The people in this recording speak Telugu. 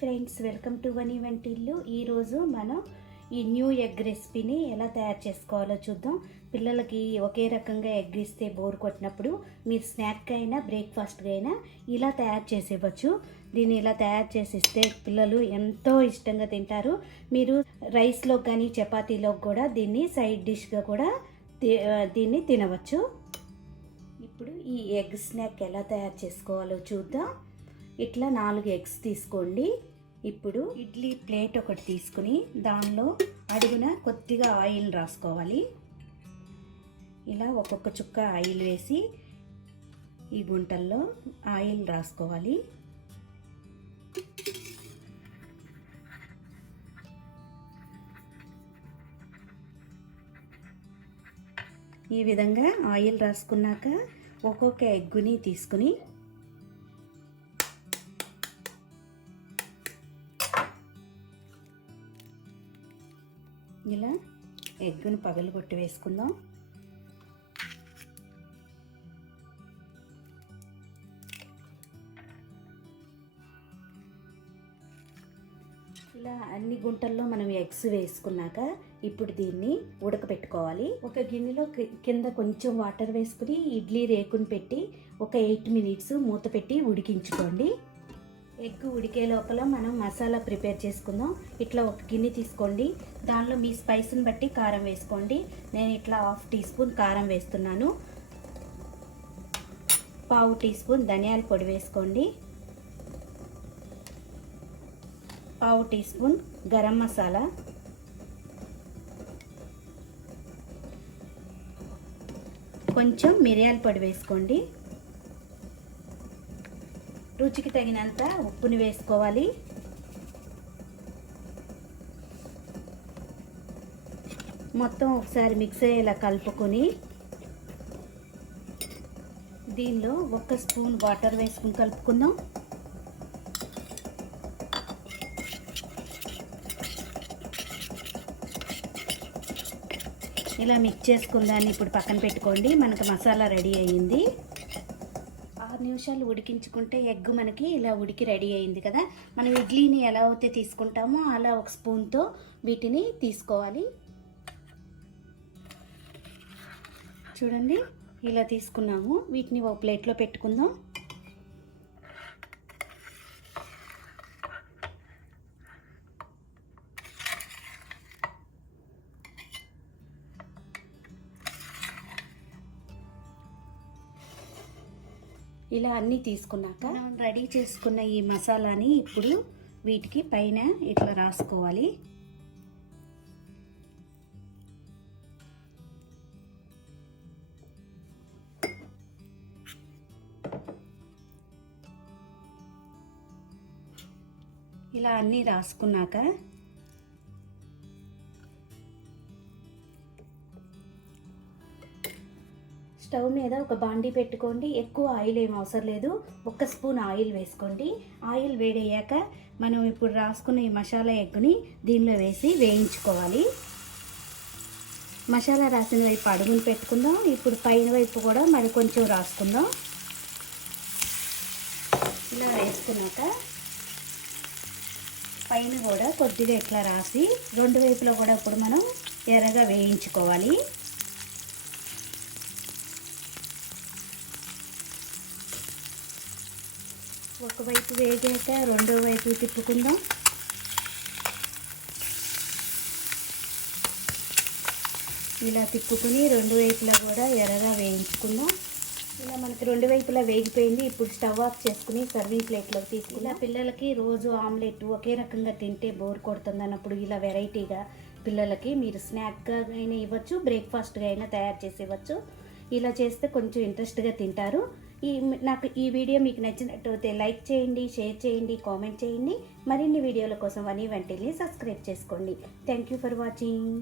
ఫ్రెండ్స్, వెల్కమ్ టు వనీ వంటిల్లు. ఈరోజు మనం ఈ న్యూ ఎగ్ రెసిపీని ఎలా తయారు చేసుకోవాలో చూద్దాం. పిల్లలకి ఒకే రకంగా ఎగ్ ఇస్తే బోర్ కొట్టినప్పుడు మీరు స్నాక్గా అయినా బ్రేక్ఫాస్ట్గా అయినా ఇలా తయారు చేసేవచ్చు. దీన్ని ఇలా తయారు చేసి ఇస్తే పిల్లలు ఎంతో ఇష్టంగా తింటారు. మీరు రైస్లో కానీ చపాతీలో కూడా దీన్ని సైడ్ డిష్గా కూడా దీన్ని తినవచ్చు. ఇప్పుడు ఈ ఎగ్ స్నాక్ ఎలా తయారు చేసుకోవాలో చూద్దాం. ఇట్లా 4 ఎగ్స్ తీసుకోండి. ఇప్పుడు ఇడ్లీ ప్లేట్ ఒకటి తీసుకుని దానిలో అడుగున కొద్దిగా ఆయిల్ రాసుకోవాలి. ఇలా ఒక్కొక్క చుక్క ఆయిల్ వేసి ఈ గుంటల్లో ఆయిల్ రాసుకోవాలి. ఈ విధంగా ఆయిల్ రాసుకున్నాక ఒక్కొక్క ఎగ్గుని తీసుకుని ఇలా ఎగ్గును పగలగొట్టి వేసుకుందాం. ఇలా అన్ని గుంటల్లో మనం ఎగ్స్ వేసుకున్నాక ఇప్పుడు దీన్ని ఉడకబెట్టుకోవాలి. ఒక గిన్నెలో కింద కొంచెం వాటర్ వేసుకుని ఇడ్లీ రేకుని పెట్టి ఒక 8 మినిట్స్ మూత పెట్టి ఉడికించుకోండి. ఎగ్ ఉడికే లోపల మనం మసాలా ప్రిపేర్ చేసుకుందాం. ఇట్లా ఒక గిన్నె తీసుకోండి. దానిలో మీ స్పైస్ని బట్టి కారం వేసుకోండి. నేను ఇట్లా 1/2 టీ స్పూన్ కారం వేస్తున్నాను. 1/2 టీ స్పూన్ ధనియాల పొడి వేసుకోండి. 1/2 టీ స్పూన్ గరం మసాలా, కొంచెం మిరియాల పొడి వేసుకోండి. రుచికి తగినంత ఉప్పుని వేసుకోవాలి. మొత్తం ఒకసారి మిక్స్ అయ్యేలా కలుపుకొని దీనిలో 1 స్పూన్ వాటర్ వేసుకుని కలుపుకుందాం. ఇలా మిక్స్ చేసుకుందాన్ని ఇప్పుడు పక్కన పెట్టుకోండి. మనకు మసాలా రెడీ అయ్యింది. 6 నిమిషాలు ఉడికించుకుంటే ఎగ్ మనకి ఇలా ఉడికి రెడీ అయింది కదా. మనం ఇడ్లీని ఎలా అయితే తీసుకుంటామో అలా 1 స్పూన్తో వీటిని తీసుకోవాలి. చూడండి, ఇలా తీసుకున్నాము. వీటిని ఒక ప్లేట్లో పెట్టుకుందాం. ఇలా అన్నీ తీసుకున్నాక మనం రెడీ చేసుకున్న ఈ మసాలాని ఇప్పుడు వీటికి పైన ఇట్లా రాసుకోవాలి. ఇలా అన్నీ రాసుకున్నాక స్టవ్ మీద ఒక బాండీ పెట్టుకోండి. ఎక్కువ ఆయిల్ ఏం అవసరం లేదు. 1 స్పూన్ ఆయిల్ వేసుకోండి. ఆయిల్ వేడయ్యాక మనం ఇప్పుడు రాసుకున్న ఈ మసాలా ఎగ్గుని దీనిలో వేసి వేయించుకోవాలి. మసాలా రాసిన వైపు అడుగుని పెట్టుకుందాం. ఇప్పుడు పైన వైపు కూడా మరి కొంచెం రాసుకుందాం. ఇలా వేసుకున్నాక పైన కూడా కొద్దిగా ఇట్లా రాసి 2 వైపులో కూడా ఇప్పుడు మనం ఎర్రగా వేయించుకోవాలి. ఒకవైపు వేగాక రెండో వైపు తిప్పుకుందాం. ఇలా తిప్పుకుని 2 వైపులా కూడా ఎర్రగా వేయించుకుందాం. ఇలా మనకి 2 వైపులా వేగిపోయింది. ఇప్పుడు స్టవ్ ఆఫ్ చేసుకుని సర్వింగ్ ప్లేట్లోకి తీసుకుని పిల్లలకి రోజు ఆమ్లెట్ ఒకే రకంగా తింటే బోర్ కొడుతుంది అన్నప్పుడు ఇలా వెరైటీగా పిల్లలకి మీరు స్నాక్గా అయినా ఇవ్వచ్చు, బ్రేక్ఫాస్ట్గా అయినా తయారు చేసి ఇవ్వచ్చు. ఇలా చేస్తే కొంచెం ఇంట్రెస్ట్గా తింటారు. నాకు ఈ వీడియో మీకు నచ్చినట్లయితే లైక్ చేయండి, షేర్ చేయండి, కామెంట్ చేయండి. మరిన్ని వీడియోల కోసం వనీ వంటిల్ని సబ్స్క్రైబ్ చేసుకోండి. Thank you for watching.